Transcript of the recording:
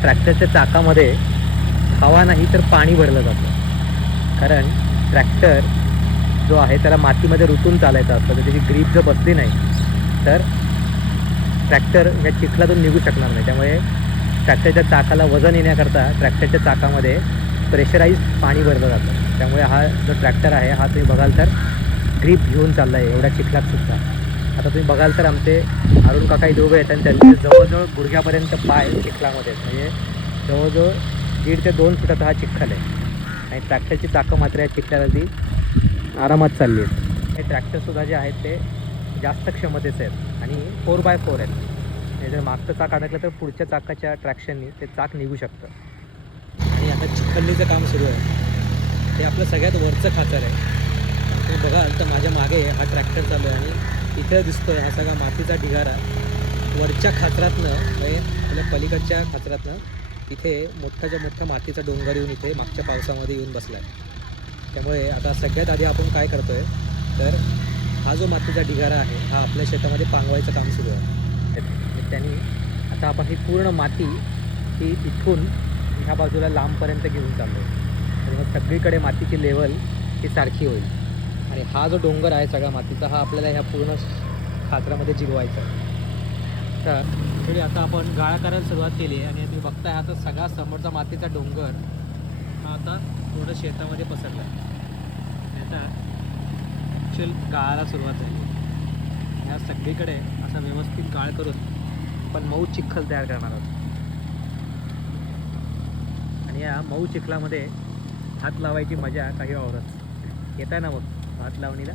ट्रॅक्टरच्या चाकामध्ये हवा नाही तर पाणी भरलं जातं. कारण ट्रॅक्टर जो आहे त्याला मातीमध्ये रुतून चालायचं असतं. तर त्याची ग्रीप जर बसली नाही तर ट्रॅक्टर या चिखलातून निघू शकणार नाही. त्यामुळे ट्रॅक्टरच्या चाकाला वजन येण्याकरता ट्रॅक्टरच्या चाकामध्ये प्रेशराईज्ड पाणी भरलं जातं. त्यामुळे हा जो ट्रॅक्टर आहे हा तुम्ही बघाल तर ग्रीप घेऊन चालला आहे एवढ्या चिखलातसुद्धा. आता तुम्ही बघाल तर आमचे अरुण काका इथे उभे आहेत आणि त्यांचे जवळजवळ गुडघ्यापर्यंत पाय चिखलामध्ये आहेत. म्हणजे जवळजवळ 1.5 ते 2 फुटाचा हा चिखल आहे आणि ट्रॅक्टरची चाकं मात्र या चिखलावरती आरामात चालली आहेत. हे ट्रॅक्टरसुद्धा जे आहेत ते जास्त क्षमतेचे आहेत आणि 4x4 आहेत. म्हणजे जर मागचं चाक अडकलं तर पुढच्या चाकाच्या ट्रॅक्शननी ते चाक निघू शकतं. आणि आता चिखलीचं काम सुरू आहे. ते आपलं सगळ्यात वरचं खाचर आहे. तुम्ही बघाल तर माझ्या मागे हा ट्रॅक्टर चालू आहे आणि इथं दिसतोय हा सगळा मातीचा ढिगारा वरच्या खाचरातनं म्हणजे आपल्या पलीकडच्या खाचरातनं इथे मोठ्याच्या मोठ्या मातीचा डोंगर येऊन इथे मागच्या पावसामध्ये येऊन बसला आहे. त्यामुळे आता सगळ्यात आधी आपण काय करतो आहे तर हा जो मातीचा ढिगारा आहे हा आपल्या शेतामध्ये पांगवायचं काम सुरू आहे. त्यांनी आता आपण ही पूर्ण माती ही इथून ह्या बाजूला लांबपर्यंत घेऊन चाललो आहे. आणि मग सगळीकडे मातीची लेवल ही सारखी होईल. आणि हा जो डोंगर आहे सगळा मातीचा हा आपल्याला ह्या पूर्ण खाचरामध्ये जिरवायचा आहे. तर थोडी आता आपण गाळा करायला सुरुवात केली आहे आणि तुम्ही बघताय आता सगळा समोरचा मातीचा डोंगर हा आता थोडं शेतामध्ये पसरला आहे. आता ॲक्च्युअल गाळाला सुरुवात झाली आहे. ह्या सगळीकडे असा व्यवस्थित गाळ करून आपण मऊ चिखल तयार करणार आहोत. आणि या मऊ चिखलामध्ये हात लावायची मजा काही औरच. येत आहे ना मग हात लावणीला.